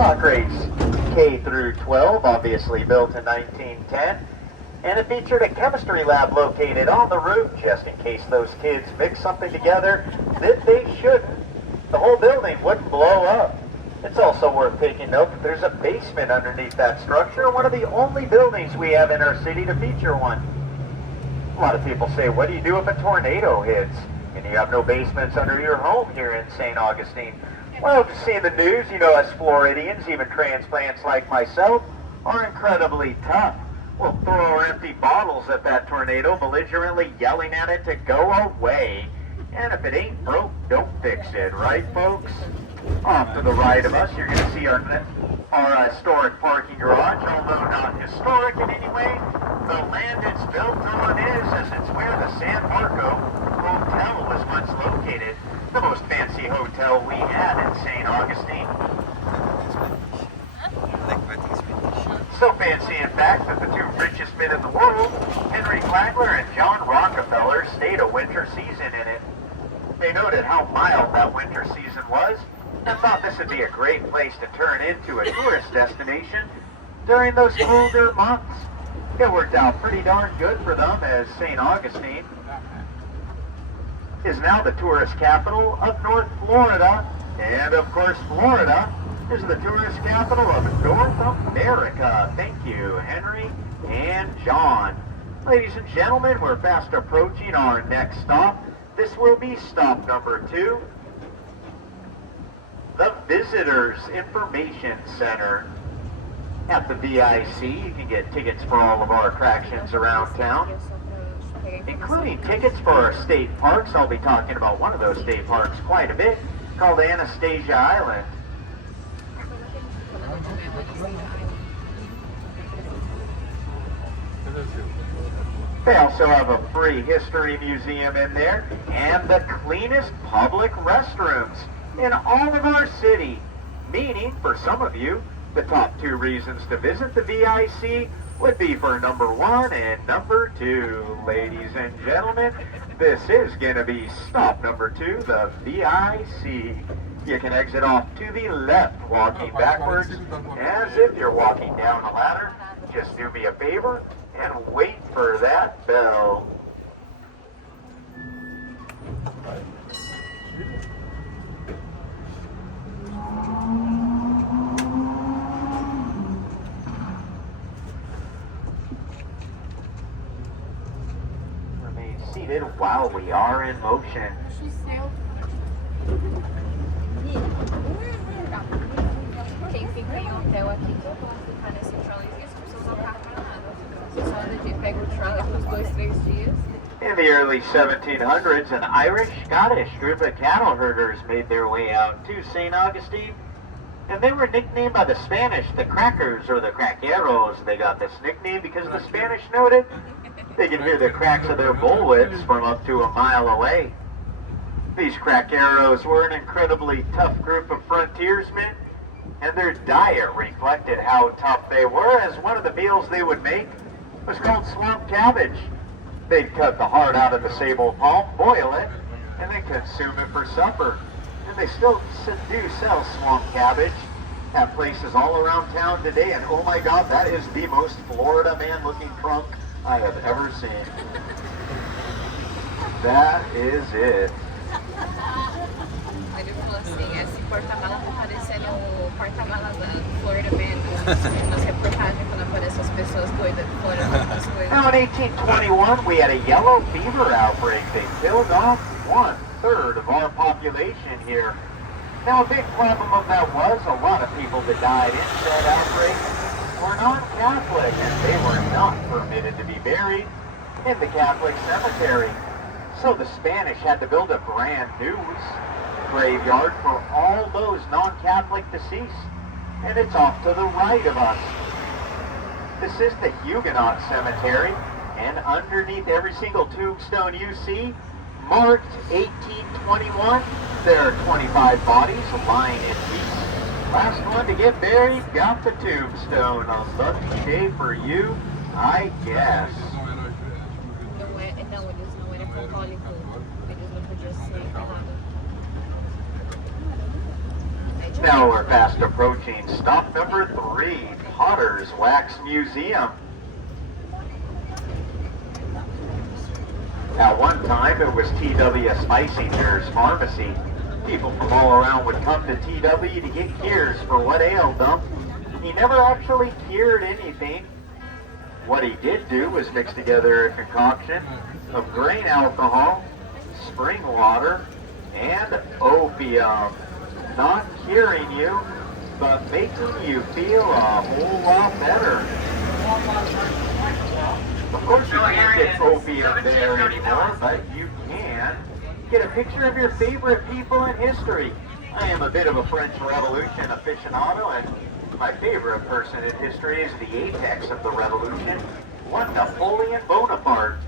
Taught grades K through 12, obviously built in 1910. And it featured a chemistry lab located on the roof, just in case those kids mix something together that they shouldn't. The whole building wouldn't blow up. It's also worth taking note that there's a basement underneath that structure, one of the only buildings we have in our city to feature one. A lot of people say, what do you do if a tornado hits and you have no basements under your home here in St. Augustine? Well, to see in the news, you know, us Floridians, even transplants like myself, are incredibly tough. We'll throw our empty bottles at that tornado, belligerently yelling at it to go away. And if it ain't broke, don't fix it, right, folks? Off to the right of us, you're going to see our historic parking garage, although not historic in any way. The land it's built on is, as it's where the San Marco Hotel was once located, the most fancy hotel we had in St. Augustine. So fancy, in fact, that the two richest men in the world, Henry Flagler and John Rockefeller, stayed a winter season in it. They noted how mild that winter season was, and thought this would be a great place to turn into a tourist destination during those colder months. It worked out pretty darn good for them, as St. Augustine is now the tourist capital of North Florida, and of course Florida is the tourist capital of North America. Thank you, Henry and John. Ladies and gentlemen, we're fast approaching our next stop. This will be stop number 2. The Visitors Information Center. At the VIC, you can get tickets for all of our attractions around town, including tickets for our state parks. I'll be talking about one of those state parks quite a bit, called Anastasia Island. They also have a free history museum in there and the cleanest public restrooms in all of our city, meaning for some of you, the top 2 reasons to visit the VIC would be for number 1 and number 2. Ladies and gentlemen, this is going to be stop number 2, the VIC. You can exit off to the left, walking backwards, as if you're walking down a ladder. Just do me a favor and wait for that bell. Remain seated while we are in motion. Quem fica em hotel aqui, todo mundo fica nesse trolley, as pessoas não carro para nada. Você só anda de pega o trolley por 2-3 dias. In the early 1700s, an Irish-Scottish group of cattle herders made their way out to St. Augustine, and they were nicknamed by the Spanish the Crackers, or the Crackeros. They got this nickname because the Spanish noted they could hear the cracks of their bullwhips from up to a mile away. These Crackeros were an incredibly tough group of frontiersmen, and their diet reflected how tough they were, as one of the meals they would make was called swamp cabbage. They'd cut the heart out of the sable palm, boil it, and then consume it for supper. And they still do sell swamp cabbage at places all around town today, and oh my God, that is the most Florida man-looking trunk I have ever seen. That is it. Ele falou assim, esse porta-mala tá parecendo o porta-mala da Florida Man, nas reportagens quando aparecem as pessoas doidas de Florida com as coisas. Now in 1821, we had a yellow fever outbreak that killed off 1/3 of our population here. Now a big problem of that was a lot of people that died in that outbreak were non-Catholic, and they were not permitted to be buried in the Catholic cemetery. So the Spanish had to build a brand new graveyard for all those non-Catholic deceased, and it's off to the right of us. This is the Huguenot Cemetery, and underneath every single tombstone you see, marked 1821, there are 25 bodies lying in peace. Last one to get buried got the tombstone. A lucky day for you, I guess. Não, eles não eram católicos, eles não podiam ser enterrados. Now we're fast approaching stop number 3, Potter's Wax Museum. At one time, it was T.W. Spicingers Pharmacy. People from all around would come to T.W. to get cures for what ailed them. He never actually cured anything. What he did do was mix together a concoction of grain alcohol, spring water, and opium. Not curing you, but making you feel a whole lot better. Of course you can't get opium there anymore, but you can get a picture of your favorite people in history. I am a bit of a French Revolution aficionado, and my favorite person in history is the apex of the revolution, one Napoleon Bonaparte.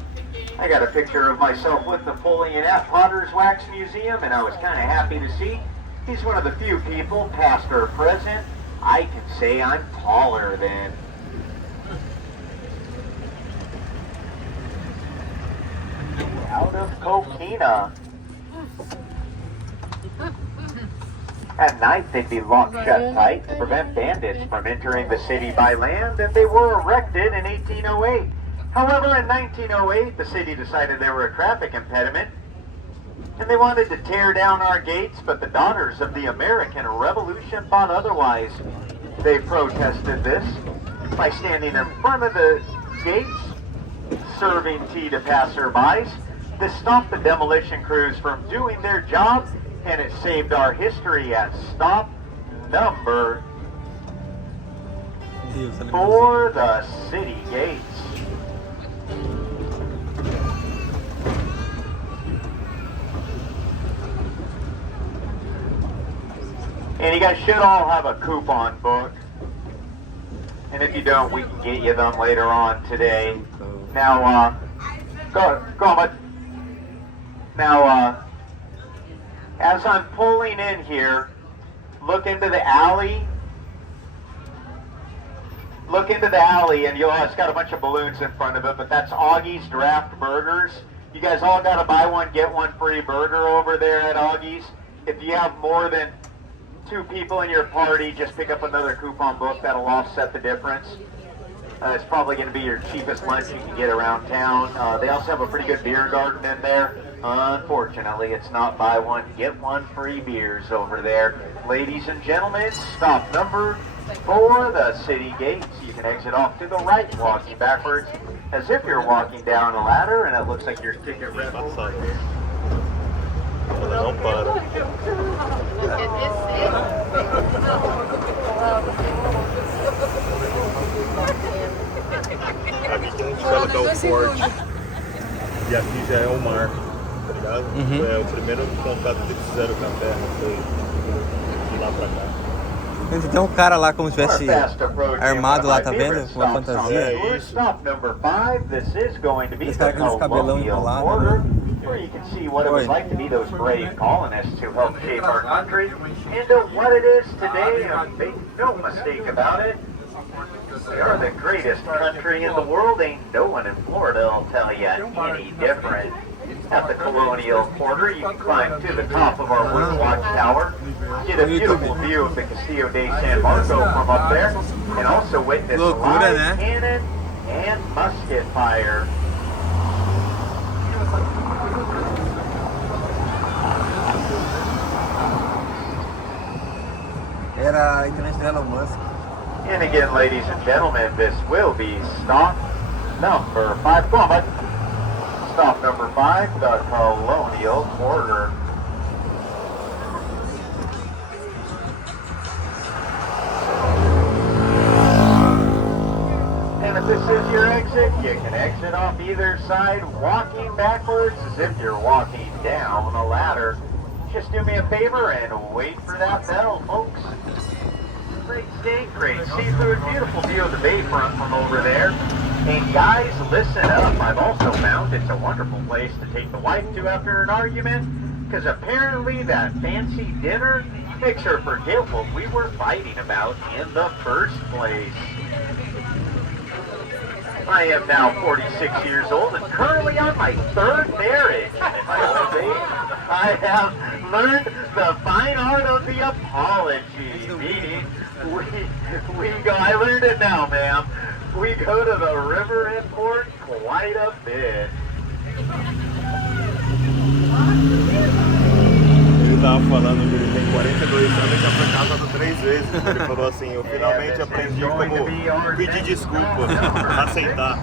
I got a picture of myself with Napoleon at Potter's Wax Museum, and I was kind of happy to see he's one of the few people, past or present, I can say I'm taller than. Out of coquina. At night, they'd be locked shut tight to prevent bandits from entering the city by land, and they were erected in 1808. However, in 1908, the city decided they were a traffic impediment, and they wanted to tear down our gates, but the daughters of the American Revolution thought otherwise. They protested this by standing in front of the gates, serving tea to passerbys. This stopped the demolition crews from doing their job, and it saved our history at stop number 4, the city gates. And you guys should all have a coupon book. And if you don't, we can get you them later on today. Now, go on, bud. Now, as I'm pulling in here, look into the alley. Look into the alley, and it's got a bunch of balloons in front of it, but that's Augie's Draft Burgers. You guys all got to buy one, get one free burger over there at Augie's. If you have more than 2 people in your party, just pick up another coupon book. That'll offset the difference. It's probably going to be your cheapest lunch you can get around town. They also have a pretty good beer garden in there. Unfortunately, it's not buy one, get one free beers over there. Ladies and gentlemen, stop number 4, the city gates. You can exit off to the right, walking backwards as if you're walking down a ladder, and it looks like your ticket red. Não para. Aqui tem um que fala que é o forte. E aqui já é o mar, tá ligado? É o primeiro contato que eles fizeram com a terra, foi de lá pra cá. Tem um cara lá como se estivesse armado lá, tá vendo? Com uma fantasia. Esse cara com esse cabelão enrolado, né? Where you can see what it was like to be those brave colonists who helped shape our country into what it is today, and make no mistake about it, we are the greatest country in the world. Ain't no one in Florida will tell you any different. At the Colonial Quarter, you can climb to the top of our wood watchtower, get a beautiful view of the Castillo de San Marco from up there, and also witness live cannon and musket fire. Era a internet do Elon Musk. And again, ladies and gentlemen, this will be stop number 5. Come on, bud. Stop number 5, the Colonial Quarter. And if this is your exit, you can exit off either side, walking backwards as if you're walking down a ladder. Just do me a favor and wait for that bell, folks. Great steak, great seafood, beautiful view of the bayfront from over there. And guys, listen up. I've also found it's a wonderful place to take the wife to after an argument, because apparently that fancy dinner makes her forget what we were fighting about in the first place. I am now 46 years old and currently on my third marriage. And in my old age, I have learned the fine art of the apology. Meaning, I learned it now, ma'am. We go to the river and port quite a bit. Ele tava falando que ele tem 42 anos e já foi casado 3 vezes. Ele falou assim, eu finalmente aprendi como pedir desculpa, aceitar.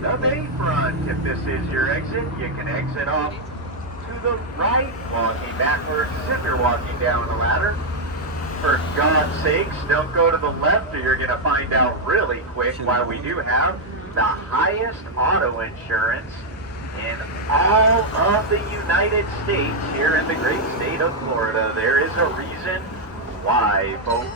The main front, if this is your exit, you can exit off to the right, walking backwards if you're walking down the ladder. For God's sakes, don't go to the left or you're going to find out really quick why we do have the highest auto insurance in all of the United States here in the great state of Florida. There is a reason why, folks.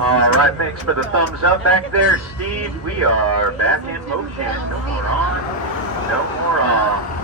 All right, thanks for the thumbs up back there, Steve. We are back in motion. No more on, no more off.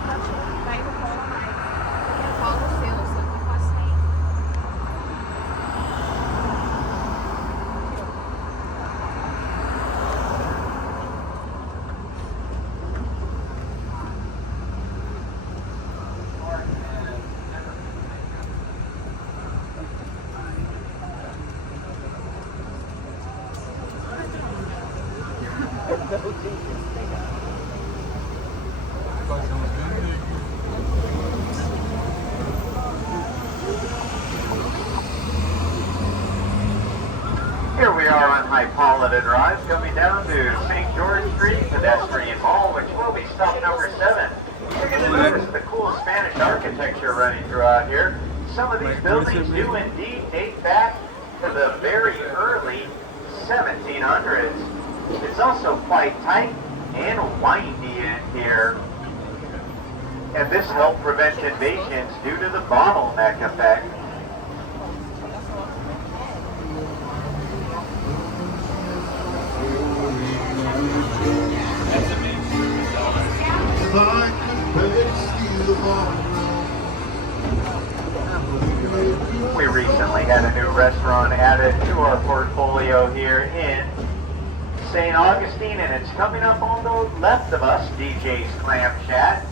Here we are on Hypolita Drive, coming down to St. George Street, Pedestrian Mall, which will be stop number 7. You're going to notice the cool Spanish architecture running throughout here. Some of these buildings do indeed date back to the very early 1700s. It's also quite tight and windy in here. And this helped prevent invasions due to the bottleneck effect. We recently had a new restaurant added to our portfolio here in St. Augustine, and it's coming up on the left of us, DJ's Clam Chat.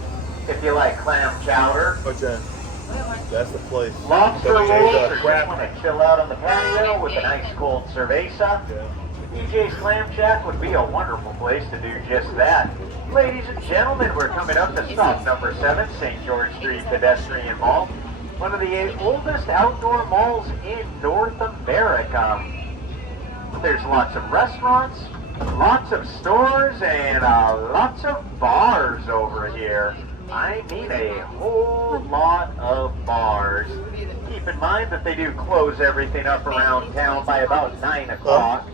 If you like clam chowder, That's the place. lobster rolls, or just crap. want to chill out on the patio with a nice cold cerveza, DJ's Clam Shack would be a wonderful place to do just that. Ladies and gentlemen, we're coming up to stop number 7, St. George Street Pedestrian Mall, one of the oldest outdoor malls in North America. There's lots of restaurants, lots of stores, and lots of bars over here. I mean a whole lot of bars. Keep in mind that they do close everything up around town by about 9 o'clock.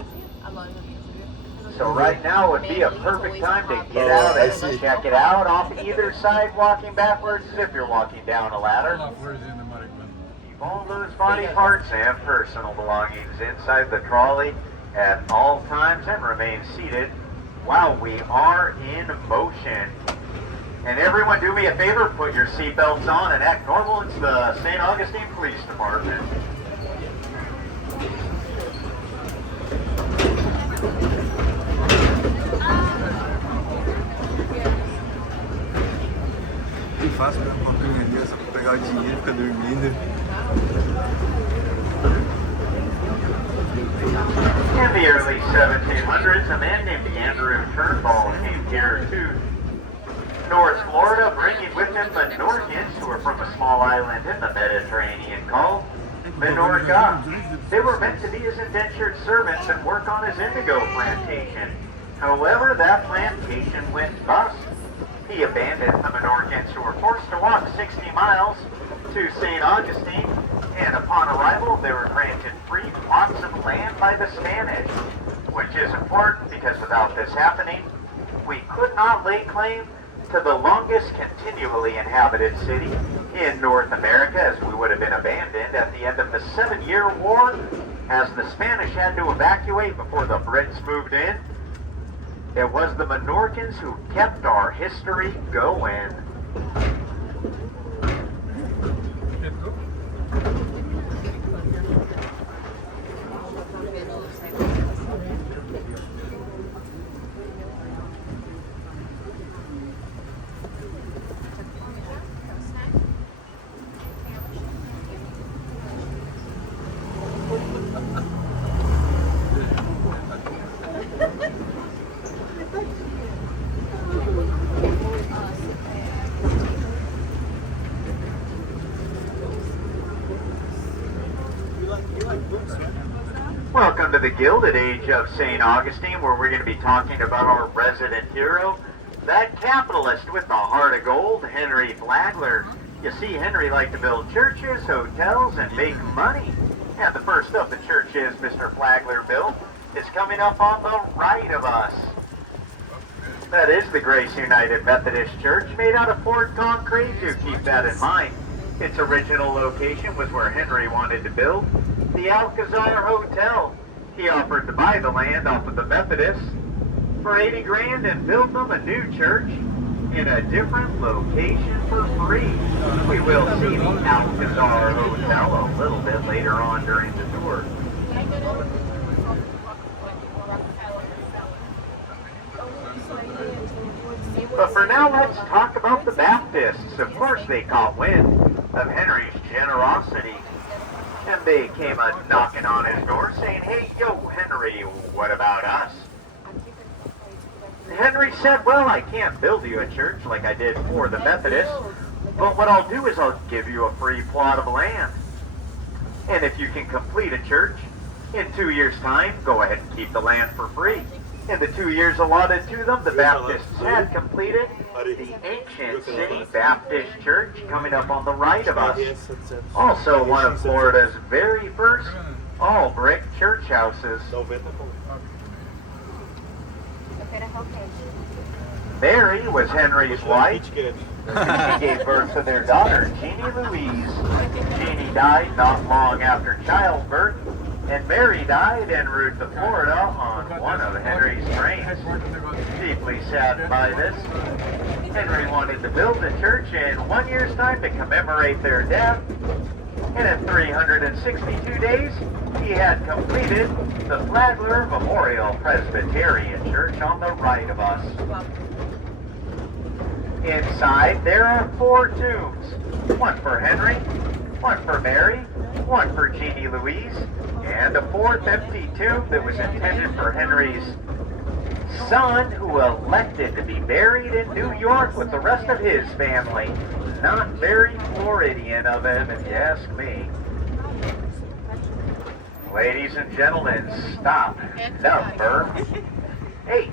So right now would be a perfect time to get out and check it out off either side walking backwards if you're walking down a ladder. Keep all those body parts and personal belongings inside the trolley at all times and remain seated while we are in motion. And everyone, do me a favor, put your seatbelts on and act normal. It's the St. Augustine Police Department. Que fácil pegar um copinho ali, só pra pegar o dinheiro e ficar dormindo. In the early 1700s, a man named Andrew Turnbull came here to North Florida, bringing with him the Norcans, who were from a small island in the Mediterranean called Minorca. They were meant to be his indentured servants and work on his indigo plantation. However, that plantation went bust. He abandoned the Minorcans, who were forced to walk 60 miles to St. Augustine, and upon arrival, they were granted free plots of land by the Spanish, which is important because without this happening, we could not lay claim to the longest continually inhabited city in North America, as we would have been abandoned at the end of the 7-Year War, as the Spanish had to evacuate before the Brits moved in. It was the Menorcans who kept our history going. Welcome to the Gilded Age of St. Augustine, where we're going to be talking about our resident hero, that capitalist with the heart of gold, Henry Flagler. You see, Henry liked to build churches, hotels, and make money. And the first of the churches Mr. Flagler built is coming up on the right of us. That is the Grace United Methodist Church, made out of poured concrete. Do keep that in mind. Its original location was where Henry wanted to build the Alcazar Hotel. He offered to buy the land off of the Methodists for 80 grand and build them a new church in a different location for free. We will see the Alcazar Hotel a little bit later on during the tour. But for now, let's talk about the Baptists. Of course, they caught wind of Henry's generosity, and they came knocking on his door saying, "Hey, yo, Henry, what about us?" Henry said, "Well, I can't build you a church like I did for the Methodists, but what I'll do is I'll give you a free plot of land. And if you can complete a church in 2 years' time, go ahead and keep the land for free." In the 2 years allotted to them, the Baptists had completed the ancient City Baptist Church, coming up on the right of us. Also one of Florida's very first all-brick church houses. Mary was Henry's wife. She gave birth to their daughter, Jeannie Louise. Jeannie died not long after childbirth, and Mary died en route to Florida on one of Henry's trains. Deeply saddened by this, Henry wanted to build a church in 1 year's time to commemorate their death, and in 362 days, he had completed the Flagler Memorial Presbyterian Church on the right of us. Inside, there are 4 tombs, one for Henry, one for Mary, one for Jeannie Louise, and a 4th empty tomb that was intended for Henry's son, who elected to be buried in New York with the rest of his family. Not very Floridian of him, if you ask me. Ladies and gentlemen, stop number 8.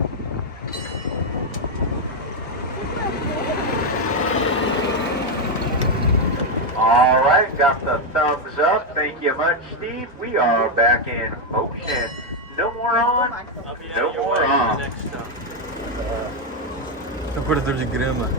All right, got the thumbs up. Thank you much, Steve. We are back in motion. No more on, no more off. É um cortador de grama.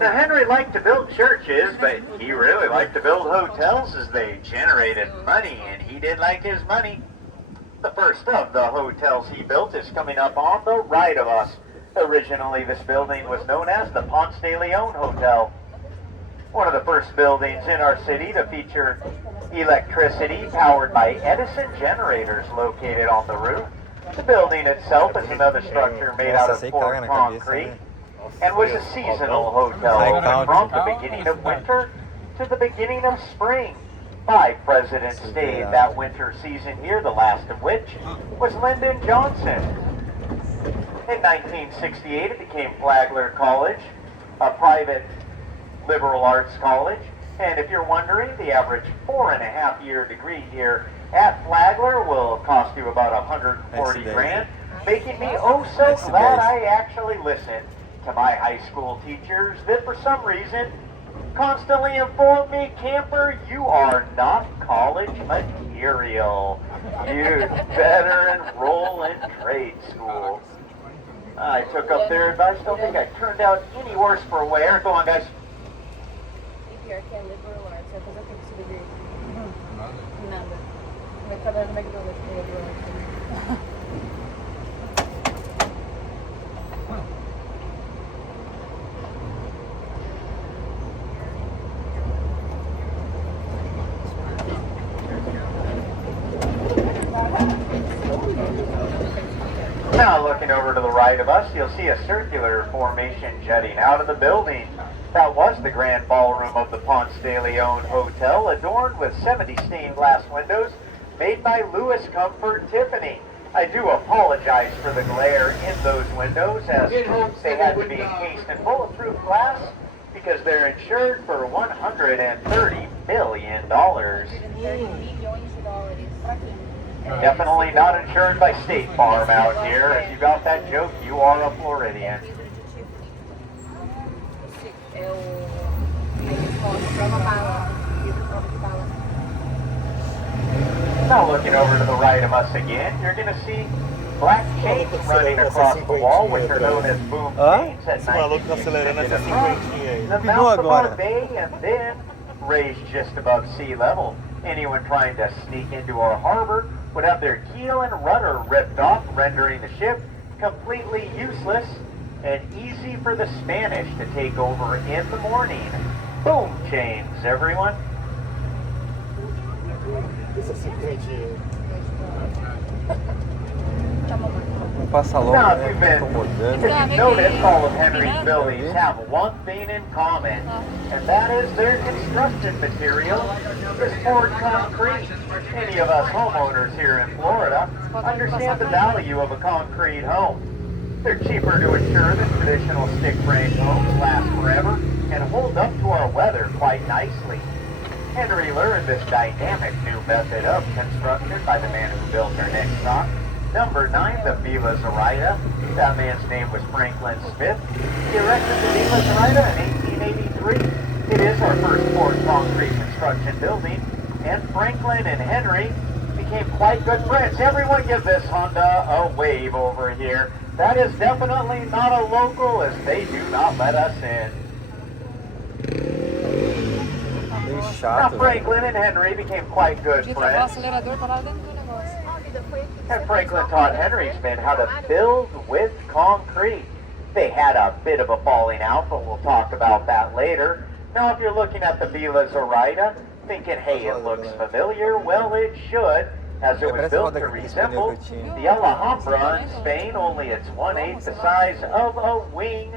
Now, Henry liked to build churches, but he really liked to build hotels as they generated money, and he did like his money. The first of the hotels he built is coming up on the right of us. Originally, this building was known as the Ponce de Leon Hotel. One of the first buildings in our city to feature electricity powered by Edison generators located on the roof. The building itself is another structure made out of poured concrete, and was a seasonal hotel open from the beginning of winter to the beginning of spring. 5 presidents stayed that winter season here, the last of which was Lyndon Johnson. In 1968, it became Flagler College, a private liberal arts college, And if you're wondering, the average 4.5-year degree here at Flagler will cost you about 140 grand, making me oh so glad I actually listened to my high school teachers that for some reason constantly informed me, camper, you are not college material. You'd better enroll in trade school. I took up their advice. Don't think I turned out any worse for wear. Go on, guys. Pior que é liberal arts, vai fazer o que com esse degree? Nada. Vai trabalhar no McDonald's com liberal arts. Now looking over to the right of us, you'll see a circular formation jutting out of the building. That was the grand ballroom of the Ponce de Leon Hotel, adorned with 70 stained glass windows made by Louis Comfort Tiffany. I do apologize for the glare in those windows, as they had to be encased in bulletproof glass because they're insured for $130 million. $30 milhões de dólares. Pra quê? Definitely not insured by State Farm out here. If you got that joke, you are a Floridian. É o... Aí eles mostram prova bala. Prova de bala. Now looking over to the right of us again, you're going to see black chains running across the wall, which are known as boom chains at Esse maluco tá acelerando essa cinquentinha aí. the mouth of our bay and then raised just above sea level. Anyone trying to sneak into our harbor would have their keel and rudder ripped off, rendering the ship completely useless and easy for the Spanish to take over in the morning. Boom chains, everyone. Essa cinquentinha. Passa logo, Now, né? if Incomodando. you've noticed, all of Henry's buildings have one thing in common, and that is their construction material is poured concrete. Any of us homeowners here in Florida understand the value of a concrete home. They're cheaper to insure than traditional stick frame homes, last forever, and hold up to our weather quite nicely. Henry learned this dynamic new method of construction by the man who built our next stop. Number 9, the Villa Zoraida. That man's name was Franklin Smith. He erected the Villa Zoraida in 1883. It is our first poured concrete construction building, and Franklin and Henry became quite good friends. Everyone give this Honda a wave over here. That is definitely not a local, as they do not let us in. Meio Now, chato, velho. Franklin and Henry became quite good Podia travar o friends. acelerador para lá dentro do negócio. And Franklin taught Henry's men how to build with concrete. They had a bit of a falling out, but we'll talk about that later. Now, if you're looking at the Villa Zoraida, thinking, hey, it looks familiar, well, it should, as it was built to resemble the Alhambra in Spain, only it's 1/8 the size of a wing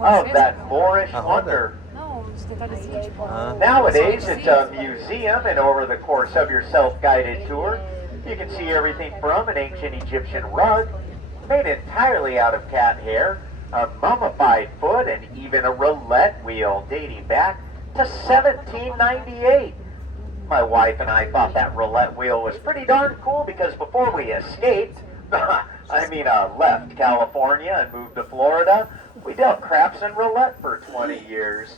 of that Moorish wonder. Não, os detalhezinhos tipo... Nowadays, it's a museum, and over the course of your self-guided tour, you can see everything from an ancient Egyptian rug, made entirely out of cat hair, a mummified foot, and even a roulette wheel dating back to 1798. My wife and I thought that roulette wheel was pretty darn cool because before we escaped, left California and moved to Florida, we dealt craps and roulette for 20 years.